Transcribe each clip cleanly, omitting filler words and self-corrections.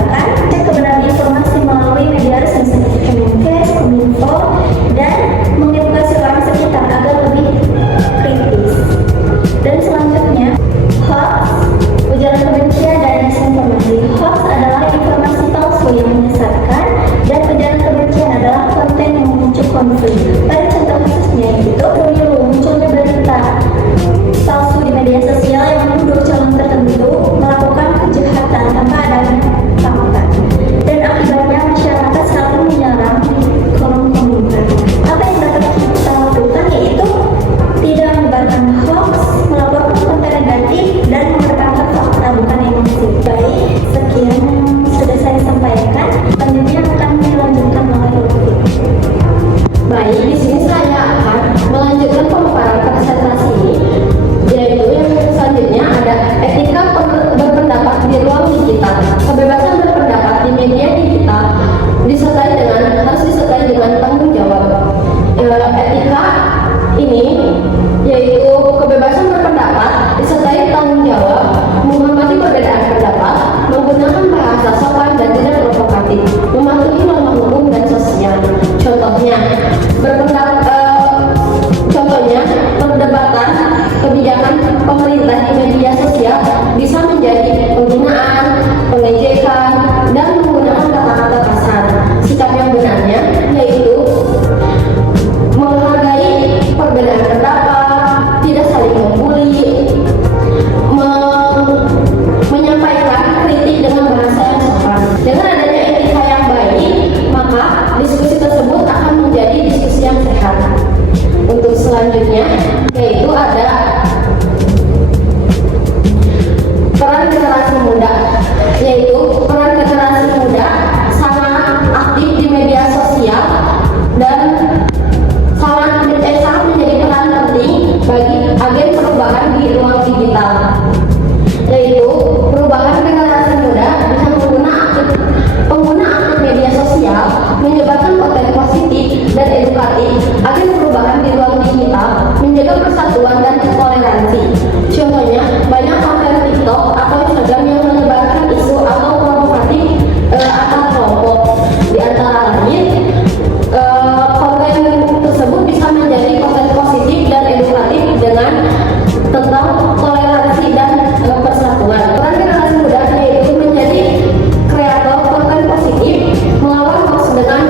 menyebarkan, cek kebenaran informasi melalui media resmi seperti Kemenkes, Kominfo, dan mengedukasi orang sekitar agar lebih kritis. Dan selanjutnya, hoax, ujaran kebencian dan disinformasi. Hoax adalah informasi palsu yang menyesatkan, dan ujaran kebencian adalah konten yang memicu konflik. Pada contoh kasusnya itu dulu munculnya berita palsu di media sosial yang menuduh calon tertentu melakukan kejahatan tanpa adanya fakta, dan akibatnya masyarakat saling menyerang di kolom komentar. Apa yang dapat kita lakukan yaitu tidak menyebarkan hoax, melaporkan konten negatif, dan memperkata fakta bukan emosi. Baik, sekian yang sudah saya sampaikan. Selanjutnya akan dilanjutkan oleh Lutfi. Baik, di sini saya akan melanjutkan pemaparan presentasi ini, yaitu yang selanjutnya ada etika berpendapat di ruang digital. Kebebasan berpendapat di media digital harus disertai dengan tanggung jawab. Etika ini yaitu kebebasan berpendapat disertai tanggung jawab, menghormati perbedaan pendapat, menggunakan bahasa sopan dan tidak provokatif, mematuhi norma hukum dan sosial. Contohnya perdebatan kebijakan pemerintah di media sosial bisa menjadi penghinaan, pengejekan, dan menggunakan kata-kata kasar. Sikap yang benarnya yaitu menghargai perbedaan pendapat, tidak saling membuli, menyampaikan kritik dengan bahasa yang sopan. Dengan adanya etika yang baik, maka diskusi tersebut akan menjadi diskusi yang sehat. Untuk selanjutnya yaitu ada peran generasi muda, yaitu peran generasi muda sangat aktif di media sosial dan sangat menjadi peran penting bagi agen perubahan di ruang digital, yaitu perubahan generasi muda bisa pengguna aktif media sosial menyebarkan konten positif dan edukatif agar perubahan di ruang digital, menjaga persatuan dan toleransi. Contohnya, banyak konten TikTok atau Instagram yang menyebarkan isu atau provokatif antar kelompok. Di antara lain, konten tersebut bisa menjadi konten positif dan edukatif dengan tentang toleransi dan persatuan. Peran generasi muda yaitu menjadi kreator konten positif, melawan hoax dengan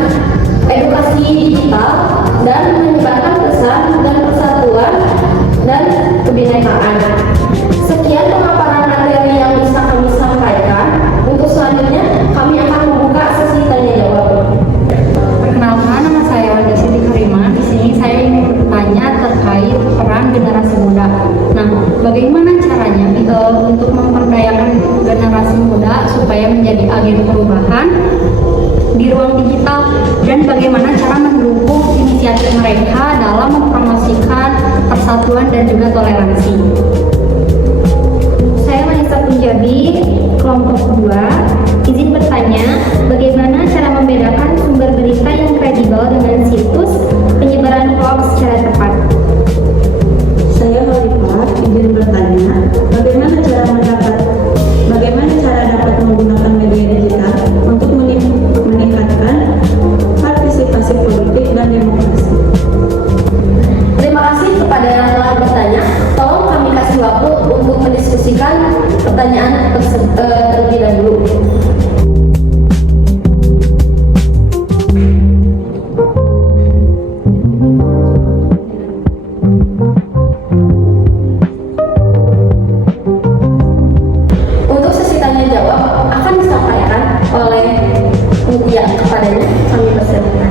edukasi digital, dan menyebarkan pesan dan persatuan dan kebinekaan. Sekian pemaparan materi yang bisa kami sampaikan. Untuk selanjutnya kami akan membuka sesi tanya jawab. Perkenalkan, nama saya Wanda Siti Karima. Di sini saya ingin bertanya terkait peran generasi muda. Nah, bagaimana caranya untuk memperdayakan generasi muda supaya menjadi agen perubahan di ruang digital, dan bagaimana cara mendukung inisiatif mereka dalam mempromosikan persatuan dan juga toleransi? Saya Manisa Punjabi, kelompok 2, izin bertanya, bagaimana cara membedakan sumber berita yang kredibel dengan situs penyebaran hoax secara tepat? Saya Holifat, izin bertanya, bagaimana cara dapat menggunakan media digital untuk meningkatkan partisipasi politik dan demokrasi? Terima kasih kepada yang telah bertanya. Tolong kami kasih waktu untuk mendiskusikan pertanyaan terlebih dahulu. Untuk sesi tanya jawab akan disampaikan oleh media kepadanya. Kami persilakan.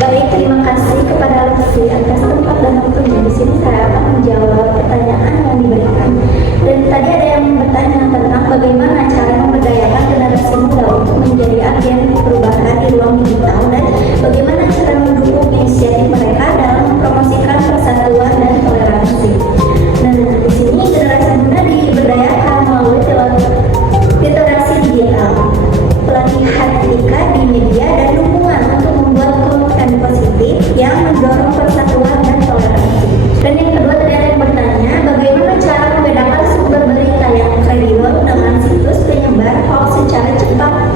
Baik, terima kasih kepada Lutfi atas tempat dan waktunya. Di sini saya akan menjawab pertanyaan yang diberikan. Dan tadi ada yang bertanya tentang bagaimana cara memberdayakan generasi muda untuk menjadi agen perubahan di ruang digital, dan bagaimana cara mendukung inisiatif mereka dalam mempromosikan persatuan dan toleransi. Nah, di sini generasi muda diberdayakan melalui literasi digital, pelatihan etika di media, dan dukungan untuk membuat konten positif yang mendorong persatuan dan toleransi. Dan yang kedua, tadi ada yang bertanya bagaimana cara membedakan sumber berita yang kredibel dengan situs penyebar hoax secara cepat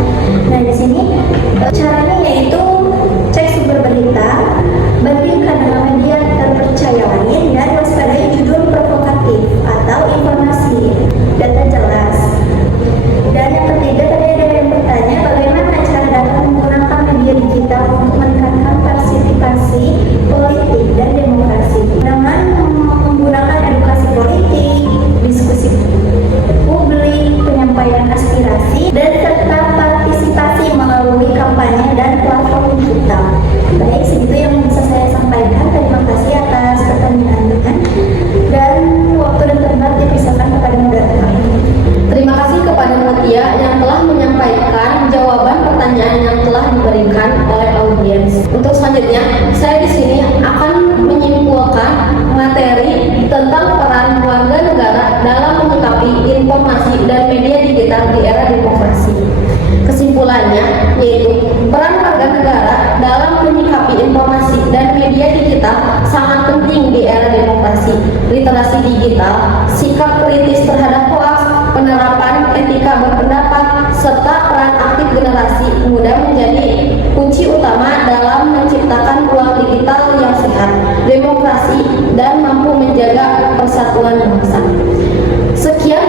Untuk selanjutnya, saya di sini akan menyimpulkan materi tentang peran warga negara dalam menyikapi informasi dan media digital di era demokrasi. Kesimpulannya yaitu peran warga negara dalam menyikapi informasi dan media digital sangat penting di era demokrasi. Literasi digital, sikap kritis terhadap hoaks, penerapan etika berpendapat, serta peran aktif generasi muda menjadi kunci utama dalam menciptakan ruang digital yang sehat, demokrasi, dan mampu menjaga persatuan bangsa. Sekian